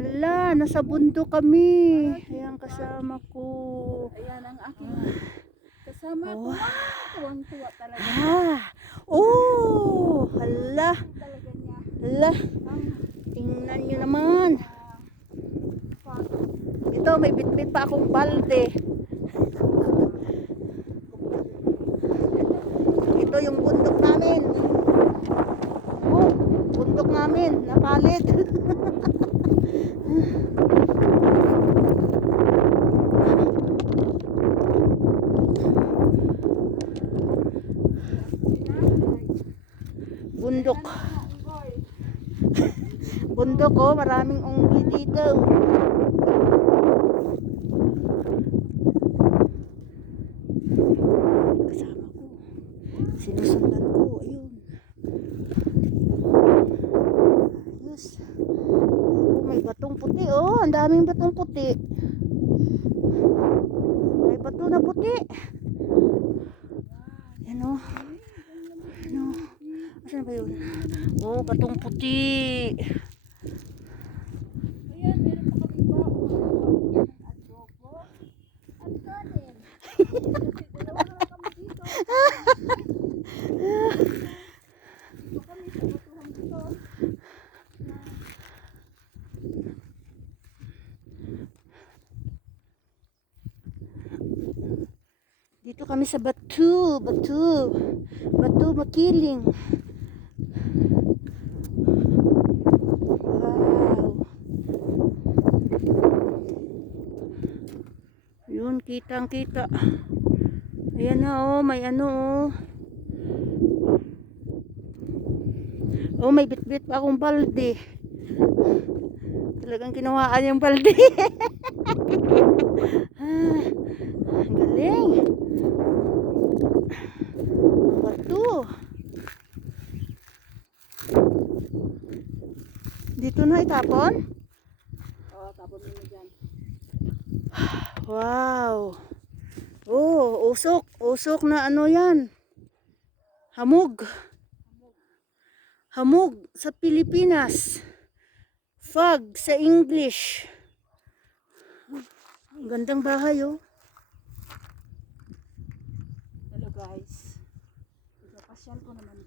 Hala, nasa bundok kami. Ayan kasama ko. Ayan ang aking kasama ko. Tuwang-tuwa talaga. Oh, hala. Talaga niya. Hala. Tingnan nyo naman. Ito, may bitbit pa akong balde. Ito yung bundok namin. Oh, bundok namin. Napalit. Bundok. Bundok oh, maraming unggoy dito. Kasama ko. Sinusundan ko. Ayun. Ayos. Oh, may batong puti oh. Ang daming batong puti. May bato na puti. Yan oh. Ano? Asan ba yun? Oh, batong puti. Ayan, meron pa kami ba? Adobo. At kanin. Kasi dalawa lang kami dito. Dito kami sa batuhan dito. Dito kami sa Batu Makiling. Wow. Yun, kitang-kita. Ayan na oh, may ano oh. Oh, may bitbit pa akong balde. Talagang kinawaan yung balde. Ang galing. Ang bato. Dito na itapon? Oo, tapon mo dyan. Wow. Oh, usok. Usok na ano yan. Hamog. Hamog sa Pilipinas. Fog sa English. Ang gandang bahay oh. Hello guys. Pasyal ko naman